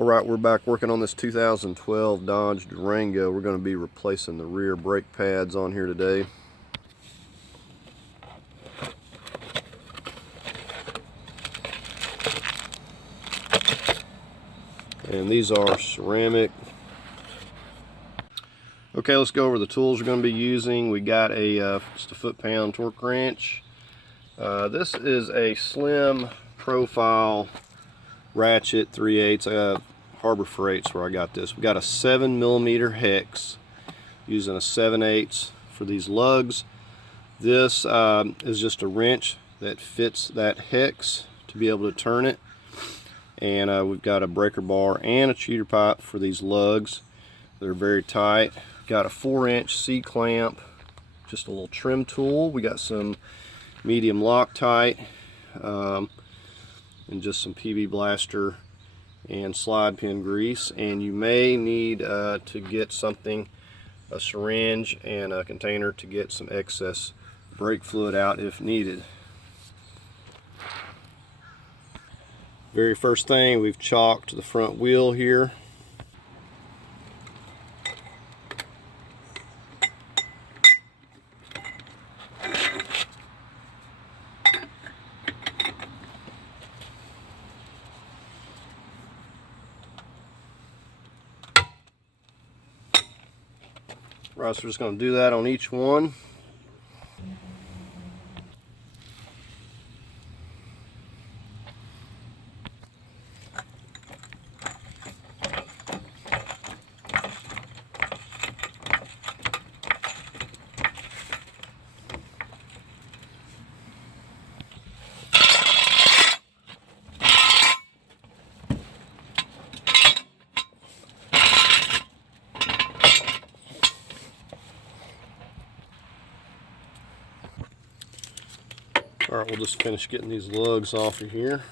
Alright, we're back working on this 2012 Dodge Durango. We're going to be replacing the rear brake pads on here today. And these are ceramic. Okay, let's go over the tools we're going to be using. We got just a foot-pound torque wrench. This is a slim profile ratchet 3/8. Harbor Freight's where I got this. We got a 7mm hex using a 7/8 for these lugs. This is just a wrench that fits that hex to be able to turn it. And we've got a breaker bar and a cheater pipe for these lugs. They're very tight. Got a 4-inch C-clamp, just a little trim tool. We got some medium Loctite and just some PB blaster and slide pin grease. And you may need to get something, a syringe and a container to get some excess brake fluid out if needed. Very first thing, we've chalked the front wheel here. Right, so we're just going to do that on each one. Alright, we'll just finish getting these lugs off of here.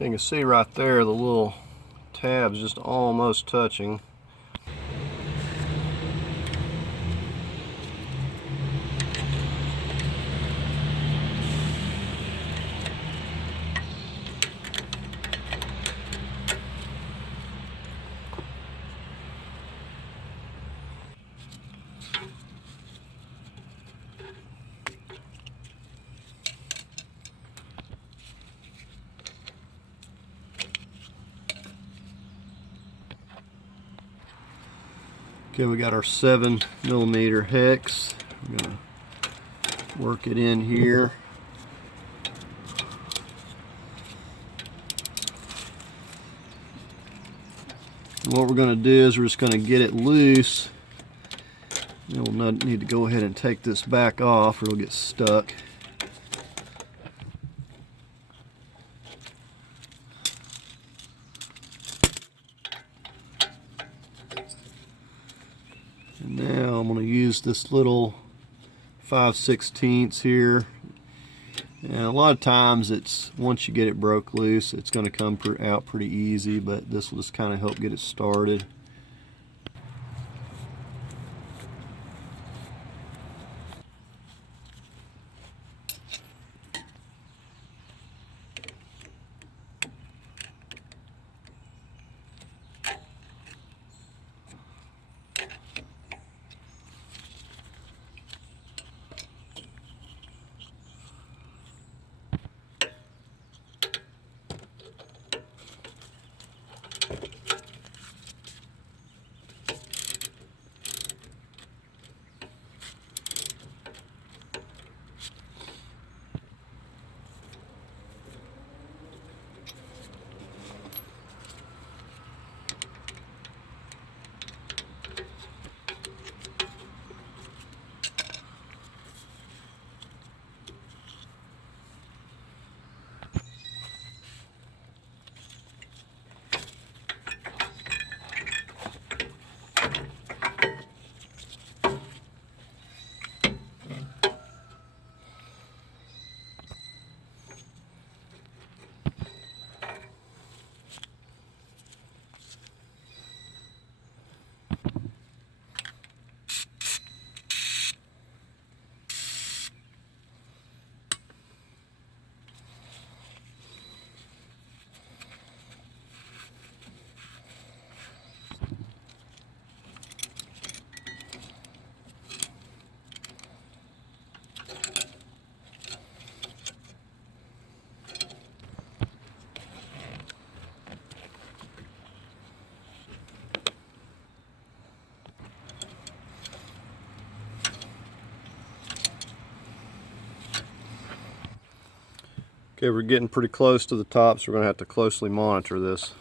You can see right there the little tabs just almost touching. Okay, we got our 7mm hex. I'm going to work it in here. And what we're going to do is we're just going to get it loose. We'll need to go ahead and take this back off or it'll get stuck. And now I'm going to use this little 5/16 here. And a lot of times it's, once you get it broke loose, it's going to come out pretty easy, but this will just kind of help get it started. Okay, we're getting pretty close to the top, so we're going to have to closely monitor this.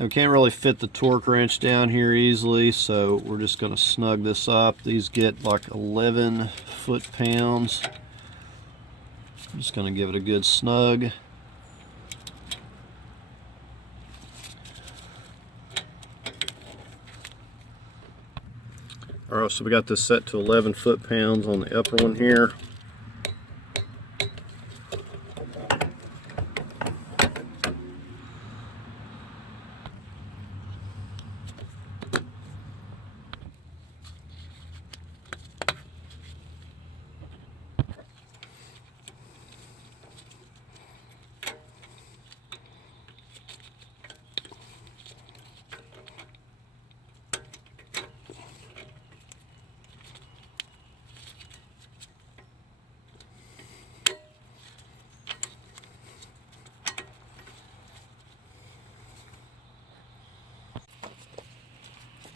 Now, we can't really fit the torque wrench down here easily, so we're just going to snug this up. These get like 11 foot-pounds. I'm just going to give it a good snug. Alright, so we got this set to 11 foot-pounds on the upper one here.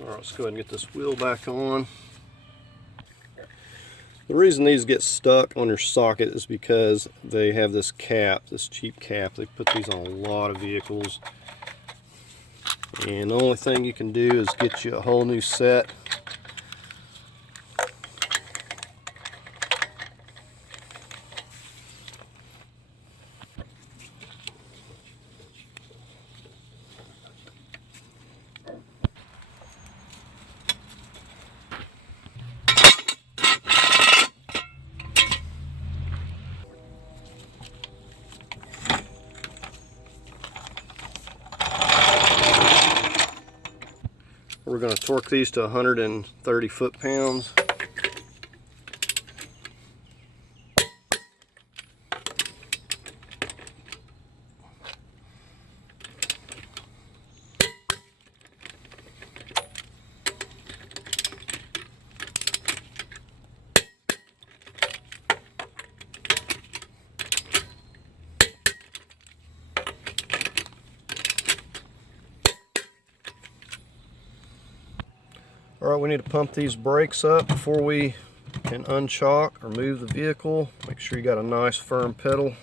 Alright, let's go ahead and get this wheel back on. The reason these get stuck on your socket is because they have this cap, this cheap cap. They put these on a lot of vehicles. And the only thing you can do is get you a whole new set. We're going to torque these to 130 foot-pounds. Alright, we need to pump these brakes up before we can unchock or move the vehicle. Make sure you got a nice firm pedal.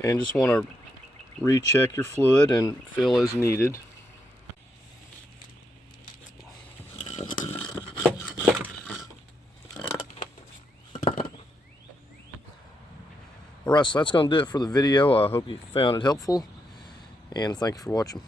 And just want to recheck your fluid and fill as needed. Alright, so that's going to do it for the video. I hope you found it helpful, and thank you for watching.